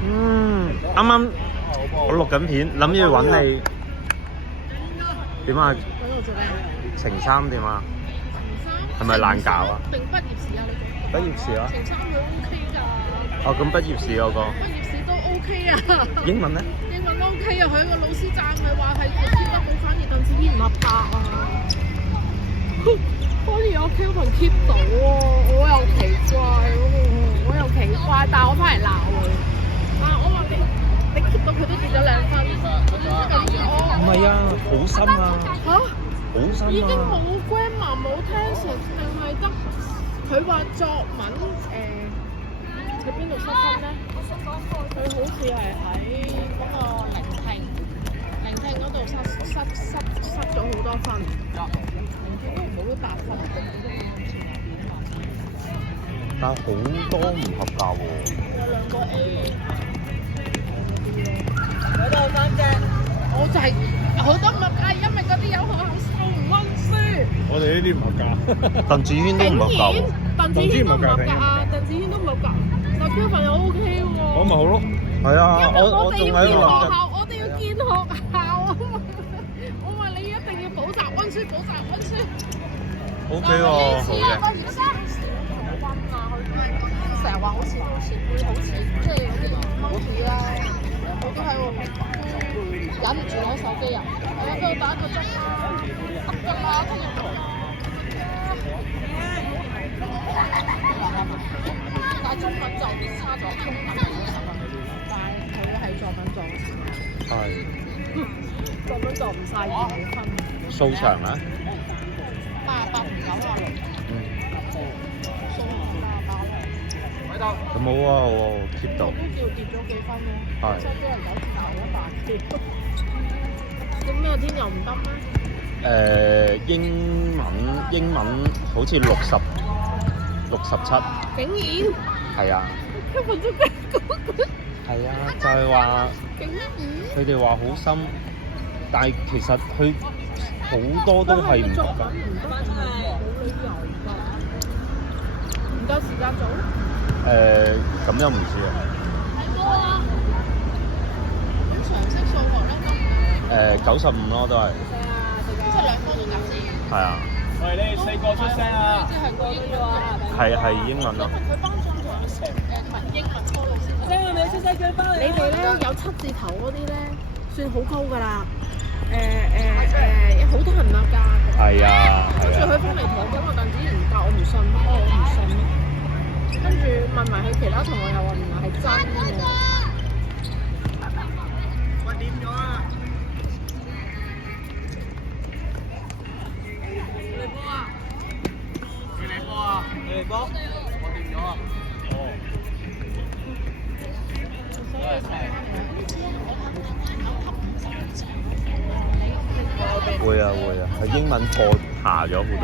啱啱我錄緊片，諗住揾你點啊？揾我做咩啊？程三點啊？程三係咪爛搞啊？定畢業試啊？你畢業試啊？程三佢 OK 㗎。哦，咁畢業試嗰個畢業試都 OK 啊。英文咧？英文 OK 啊，佢個老師讚佢話係佢 keep 得好，反而鄧子軒唔合格啊。反而我 Q 同 keep 到喎，我又奇怪喎，我又奇怪，但係我翻嚟鬧佢。啊，我話你 keep 到佢都跌咗2分，唔係啊，好深啊！嚇？好深啊！已經冇 grammar 冇 tenses，定係得佢話作文喺邊度失分咧？佢好似係喺嗰個聆聽嗰度失咗好多分。聆聽都冇咗8分。但係好多唔合格喎。有2個 A。嗰度3隻。我就係好多唔合格，因為嗰啲有學校收唔溫書。我哋呢啲唔合格。鄧子軒都唔合格喎。鄧子軒都唔合格啊！鄧子軒都唔合格，但 Kevin 又 OK 喎。我咪好咯。係啊，因為我仲喺度諗緊。我哋要見學校啊！我話你一定要補習溫書，補習溫書。O K 喎，好嘅。佢成日話好似會好似即係嗰啲 monkey 啦，我都喺度忍唔住攞手機啊！我喺度打個鐘啦，得㗎啦，聽日做。但係中文就差咗，中文但係佢係作文做。係。作文做唔晒2分。數場啊88.96。咁好啊，好啊 ，keep 到。都叫跌咗幾分喎。係。收咗人9字頭100咁咩天又唔得咩？英文好似67。竟然。係啊。根本都幾高。係啊，就係話竟然。佢哋話好深，但係其實佢好多都係唔合格。唔得冇理由㗎。唔夠時間做？咁又唔知啊。咁常識數學咧95咯，都係。即係2科都夾字。係啊。喂，你哋4個出聲啊！即係個都要啊。係英文咯。佢班中仲有英文科老師。聲我哋出聲叫翻嚟。你哋咧有7字頭嗰啲咧，算好高㗎啦。好多人唔合格。係啊。跟住佢翻嚟同我講話鄧子軒唔夾，我唔信。我唔信。跟住問埋佢其他同學又話原來係真嘅。我點咗啊？你波啊？你波啊？你波？我點咗啊？哦。會啊，佢英文課下咗好多。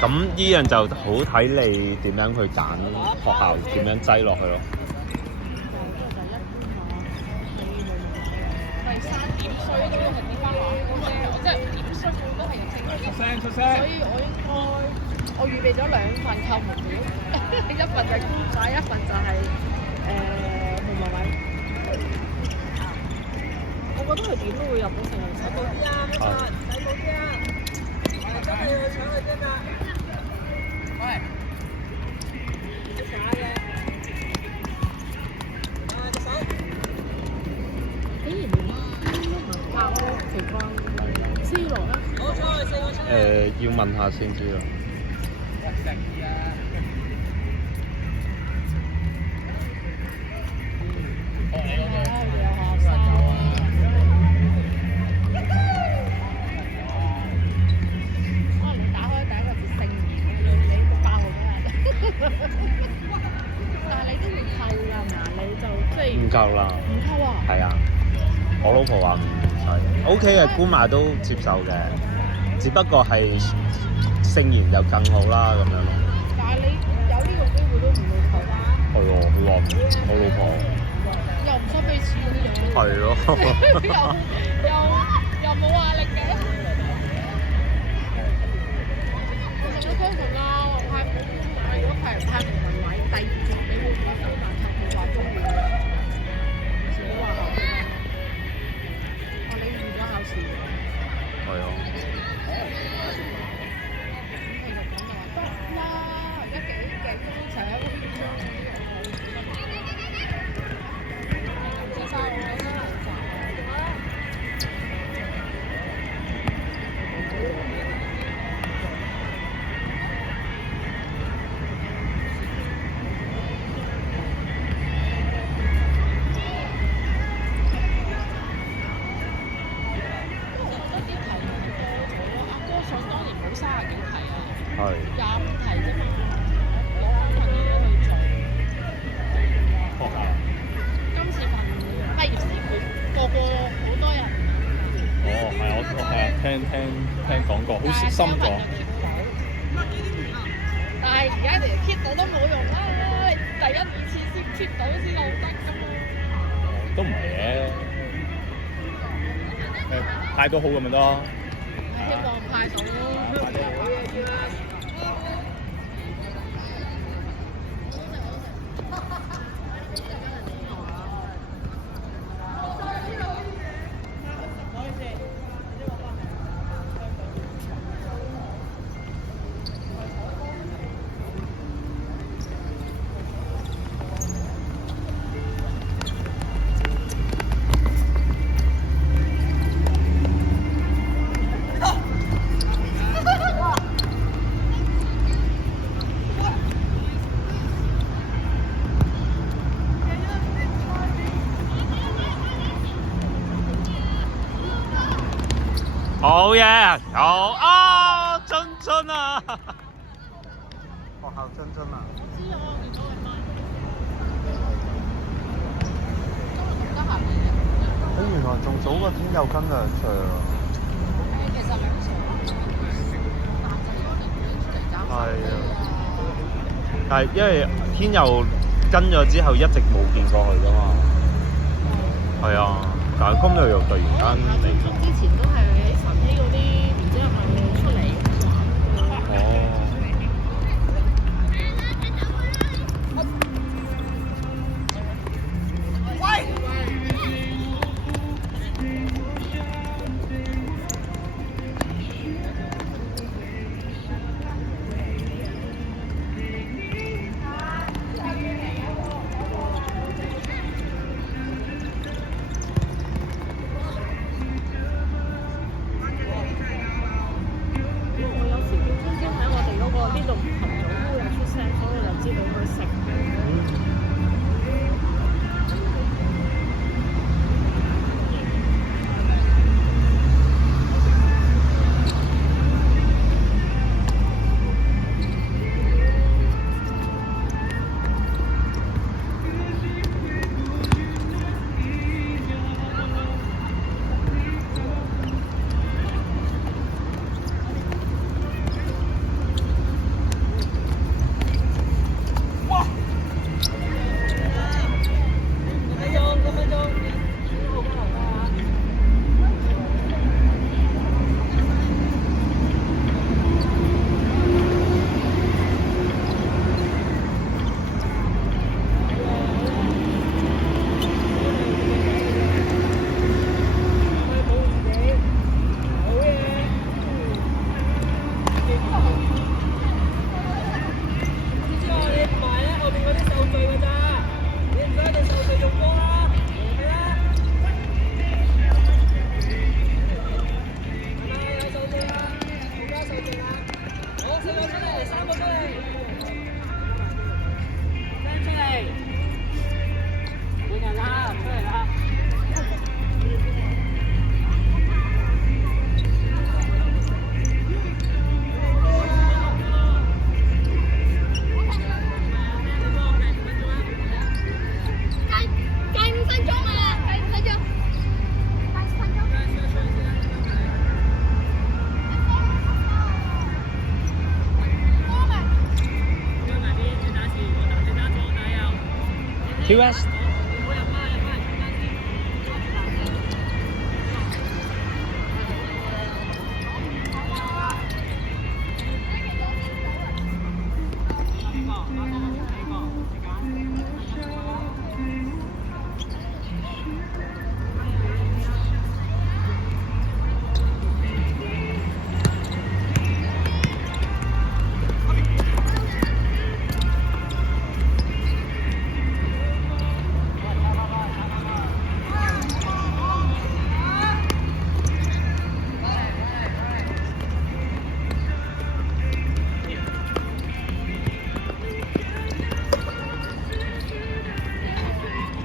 咁呢樣就好睇你點樣去揀學校，點樣擠落去咯。第3點衰都係呢班話即係點衰都係入正。出聲！所以我預備咗2份扣門表，一份就係公仔，一份就係同埋位。我覺得佢點都會入到成人仔嗰啲啊，使嗰啲啊。搶佢啫嘛！喂，假嘅。隻手。竟然連都唔夾咯，奇怪。C 羅咧？好彩，4個出嚟。要問下先知咯。1成2啊！唔夠啦。唔夠啊？係啊，我老婆話唔使。OK 嘅，姑媽都接受嘅，只不過係聖言就更好啦咁樣咯。但係你有呢個機會都唔會扣啊？係喎，佢話我老婆。又唔使俾錢咁樣。係咯。又冇壓力嘅。其實都相信啦，我派如果派人派平民位，第二隻你會覺得難睇，冇話中意嘅。少話考試。哦，你預咗考試。係啊。咁其實講就話得啦，而家幾成日一個篇章。知晒我啲難題。25題啫嘛，攞份嘢去做。學校。今次份畢業試個好多人。哦，係我係啊，聽講過，好深講。但係而家嚟 keep 到都冇用啦，第一二次先 keep 到先好得㗎嘛。都唔係嘅，派到好咁咪得。希望派到咯。好嘢，好啊！津津啊！學校津津啊！我知啊，我見到你賣。今日咁得閒嚟嘅。你原來仲早過天佑跟兩場啊！其實兩場，但係嗰年出嚟搞係啊，但係因為天佑跟咗之後一直冇見過佢噶嘛。係啊，但係今日又突然間嚟。之前都係喺晨曦嗰啲，唔知係咪出嚟玩？哦。Key West。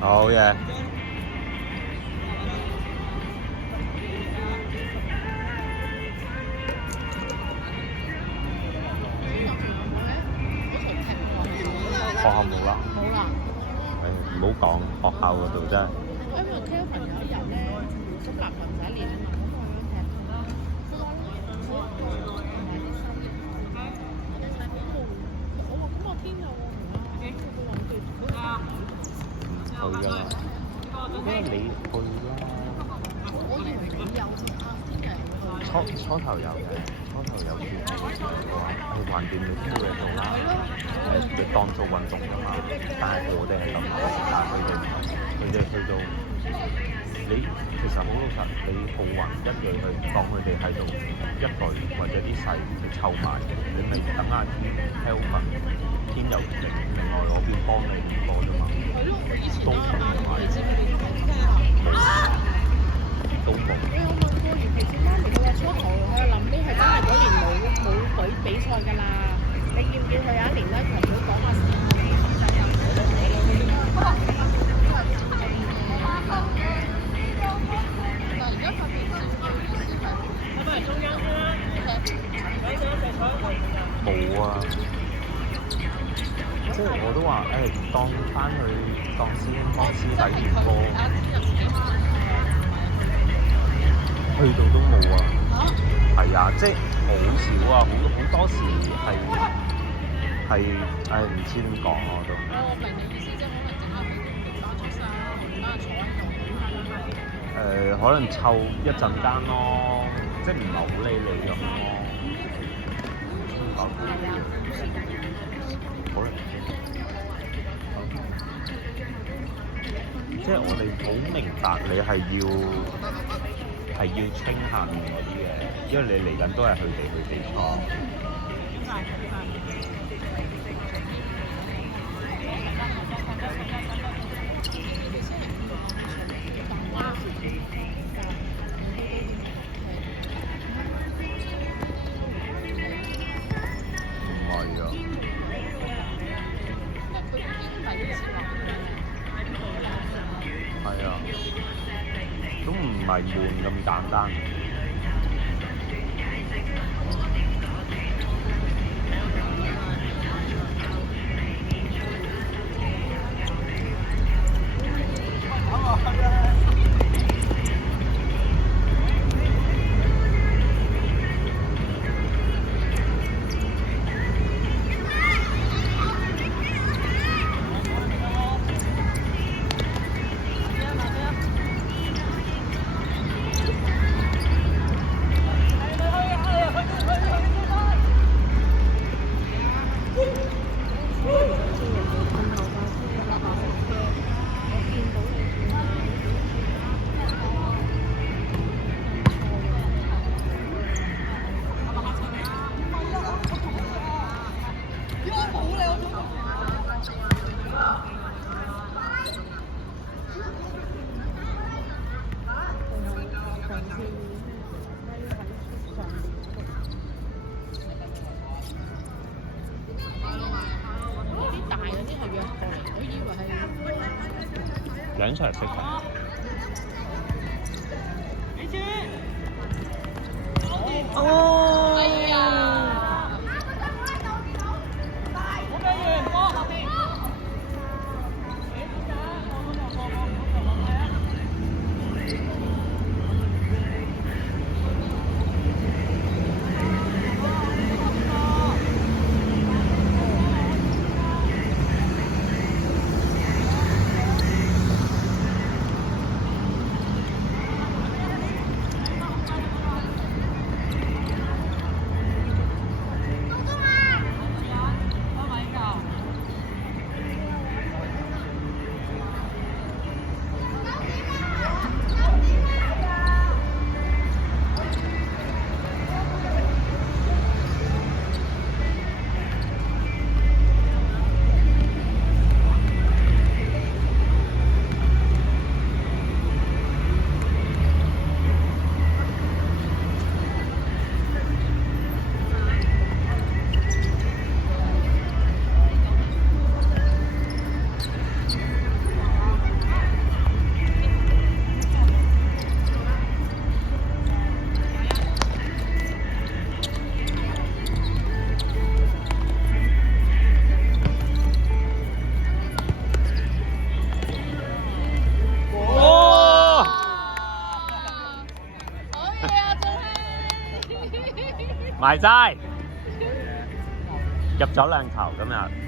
好嘢！學校冇啦，冇啦。唔好講學校嗰度真係。因為 Kevin 有一日咧，咁男朋友唔使練啊嘛，咁我想踢。佢話同埋啲衫，你睇邊度？我話咁我天有我唔啦，佢話佢去啊！因為你去啦。我以為你有啊，天人初頭有嘅，初頭有啲係橫掂你都冇嘢做啦，你當做運動㗎嘛。但係我哋係咁做，但係佢哋去到你其實好老實，你好運一樣去當佢哋喺度一隊或者啲細你湊埋，你咪等下天 Kelvin 天佑另外嗰邊幫你咁多啫嘛。係咯，我以前都都冇，以前佢哋都冇。我問過袁其小媽咪，佢話初頭佢話臨尾係真係嗰年冇隊比賽㗎啦。你見唔見佢有一年咧同佢講話冇啊！即係我都話當翻去當師兄當師弟練波，去到都冇啊！係啊，即係好少啊，好多時係唔知點講我都。我明你意思，即係可能淨係平班出曬，平班坐喺度。可能湊一陣間咯，即係唔係好理你咁咯。好啦，即係我哋好明白你係要清下面嗰啲嘅，因為你嚟緊都係佢哋去比賽。唔係悶咁簡單。兩場識㗎。哦。係啊。好嘅，完波後邊。埋齋入咗兩球今日。